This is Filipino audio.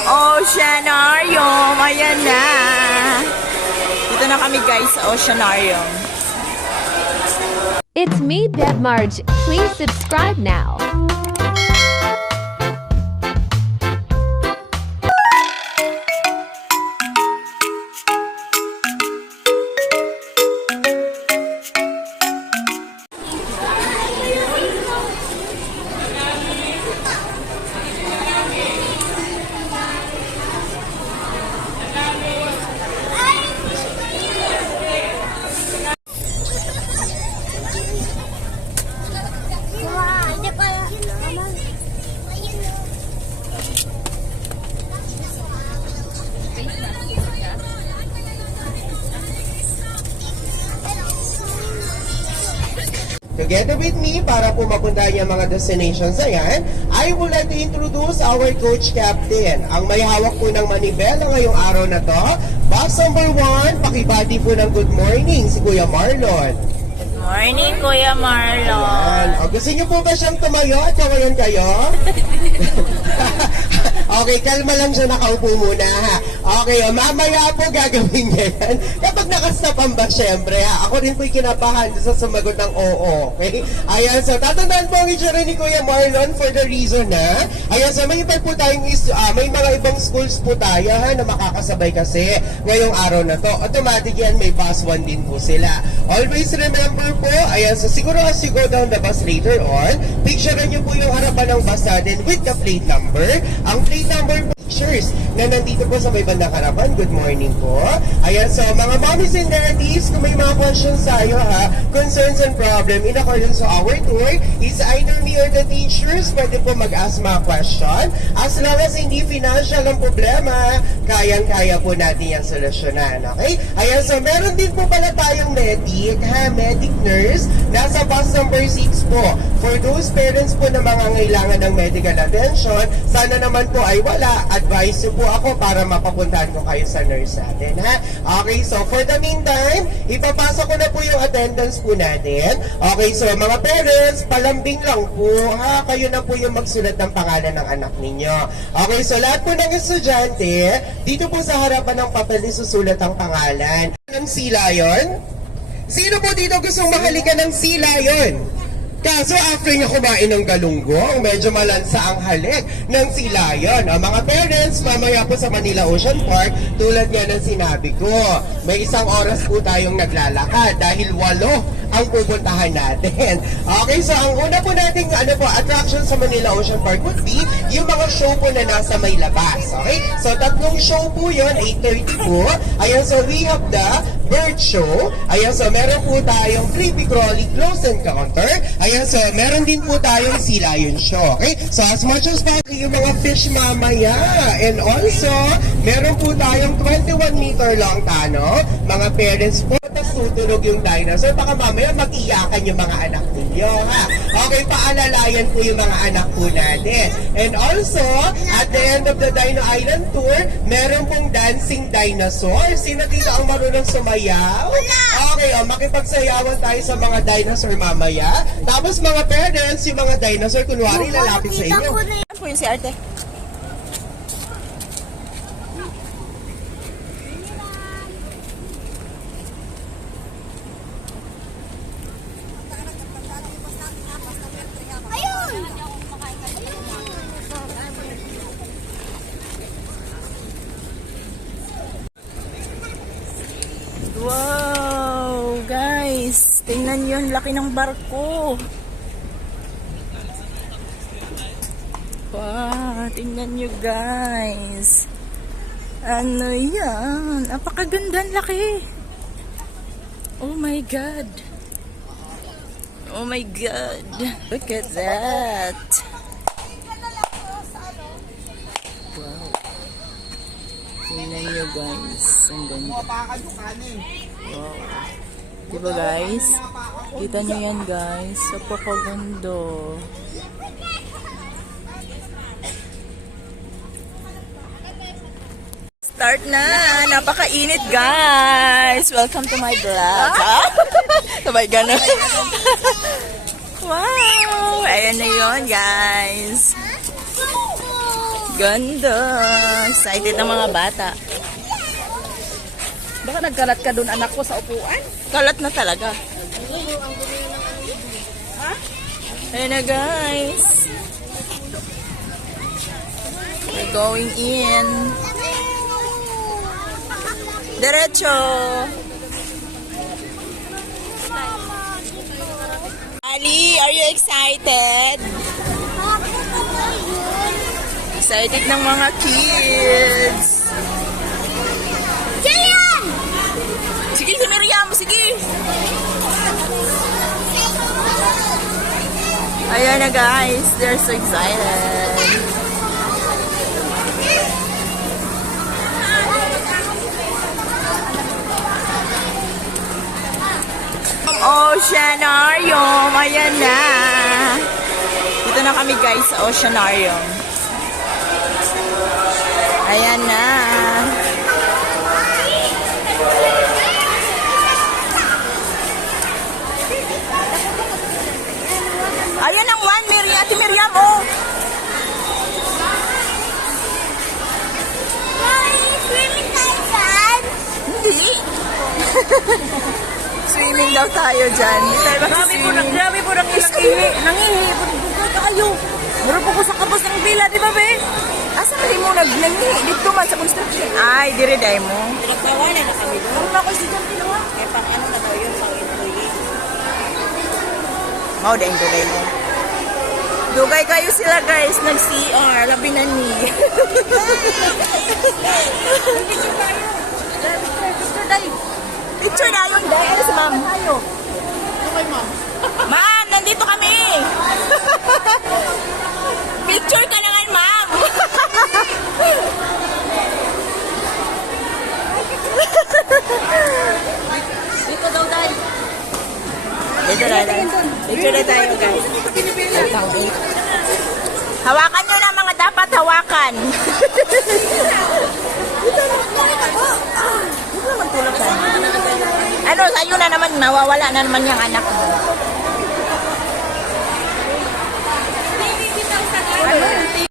Oceanarium. Ayan na. Dito na kami guys sa Oceanarium. It's me, Beb Marge. Please subscribe now. Together with me, para po mapuntahan yung mga destinations na yan, I would like to introduce our coach captain. Ang may hawak po ng manibela ngayong araw na to, box number 1, pakibati po ng good morning, si Kuya Marlon. Good morning, Kuya Marlon. O, gusto niyo po ba siyang tumayo at kawayan kayo? Okay, kalma lang siya, nakaupo muna ha. Okay, mamaya po gagawin niya yan. Kapag nakastapan ba, syempre ha. Ako rin po'y kinabahan sa sumagot ng oo, okay? Ayan, so tatandaan po ang itsura ni Kuya Marlon for the reason na, ayan, so may iba po tayong, may mga ibang schools po tayo ha, na makakasabay kasi ngayong araw na to. Automatic yan, may bus 1 din po sila. Always remember po, ayan, so siguro as you go down the bus later on, picturean niyo po yung harapan ng bus natin with the plate number. Ang plate number pictures na nandito po sa may bandang harapan. Good morning po. Ayan, so mga mommies and daddies, kung may mga questions tayo ha, concerns and problem in accordance to our tour, is either me or the teachers, pwede po mag-ask mga question. As long as hindi financial ang problema, kayang-kaya po natin yung solusyonan. Okay? Ayan, so meron din po pala tayong medic, ha, medic nurse, nasa bus number 6 po. For those parents po na mga ngailangan ng medical attention, sana naman po ay wala, advise niyo po ako para mapapuntahan ko kayo sa nurse natin, ha? Okay, so for the meantime, ipapasok ko na po yung attendance po natin. Okay, so mga parents, palambing lang po, ha? Kayo na po yung magsulat ng pangalan ng anak ninyo. Okay, so lahat po ng estudyante, dito po sa harapan ng papel isusulat ang pangalan. Ng sea lion? Sino po dito gustong mahalikan ng sea lion? Kaso after niya kumain ng galunggong, medyo malansa ang halik ng sea lion. Ang mga parents, mamaya po sa Manila Ocean Park, tulad nga ng sinabi ko, may isang oras po tayong naglalakad dahil 8 ang pupuntahan natin. Okay, so ang una po nating attraction sa Manila Ocean Park would be yung mga show po na nasa may labas. Okay, so 3 show po yun, 8:30 po. Ayan, so we have the bird show. Ayan, so meron po tayong creepy crawly close encounter. Ayan, so meron din po tayong sea lion show. Okay, so as much as possible yung mga fish mamaya. And also, meron po tayong 21 meter long tunnel. Mga parents po, tapos tutunog yung dinosaur. Baka mamaya mag-iyakan yung mga anak ninyo, ha? Okay, paalalayan po yung mga anak po natin. And also, at the end of the Dino Island Tour, meron pong dancing dinosaur. Sino dito ang marunong sumayaw? Okay, makipagsayawan tayo sa mga dinosaur mamaya. Tapos mga parents, yung mga dinosaur, kunwari lalapit sa inyo. Ano po yung si Arte? Wow, guys, tingnan nyo, laki ng barko. Wow, tingnan nyo guys. Ano yan? Napakaganda, laki. Oh my God. Oh my God. Look at that. Wow. Tingnan nyo guys. Ang ganda. Wow. Diba guys? Kita nyo yan guys. Napakaganda. Start na! Napakainit guys! Welcome to my vlog. Sabay ganun. Wow! Ayan na yun guys. Ganda. Excited ng mga bata. Baka nagkalat ka doon anak ko sa upuan? Kalat na talaga. Ayan na guys. We're going in. Diretso. Ali, are you excited? Excited ng mga kids. Sige, si Miriam, sige. Ayan na guys, they're so excited. Oceanarium, ayan na. Dito na kami guys sa Oceanarium. Ayan na. Ayan ang one, Miriam. Ate Miriam, oh. Hindi. Swimming daw tayo dyan. Hindi tayo mag-swimming. Grabe po nang nangihi. Nangihi. Buka kayo. Meron po ko sa kapos ng bila, di ba be? Asa mali mo nagnangihi? Dito man sa construction. Ay, dire day mo. Pinagtawanan na kami doon. Ano ako si John Pinawa? Eh, pang ano na daw yun, pang employee. Mau din dugay mo. Dugay kayo sila guys, nag-CR, labi na ni. Picture tayo. Picture na yun, day. Ano si ma'am? Tayo. Okay, ma'am. Ma'am, nandito kami. Picture ka naman, ma'am. Dito daw tayo. Dito na tayo. Picture na tayo, guys. Hawakan nyo na mga dapat hawakan. Ano, sa'yo na naman, mawawala na naman yung anak mo. Ano?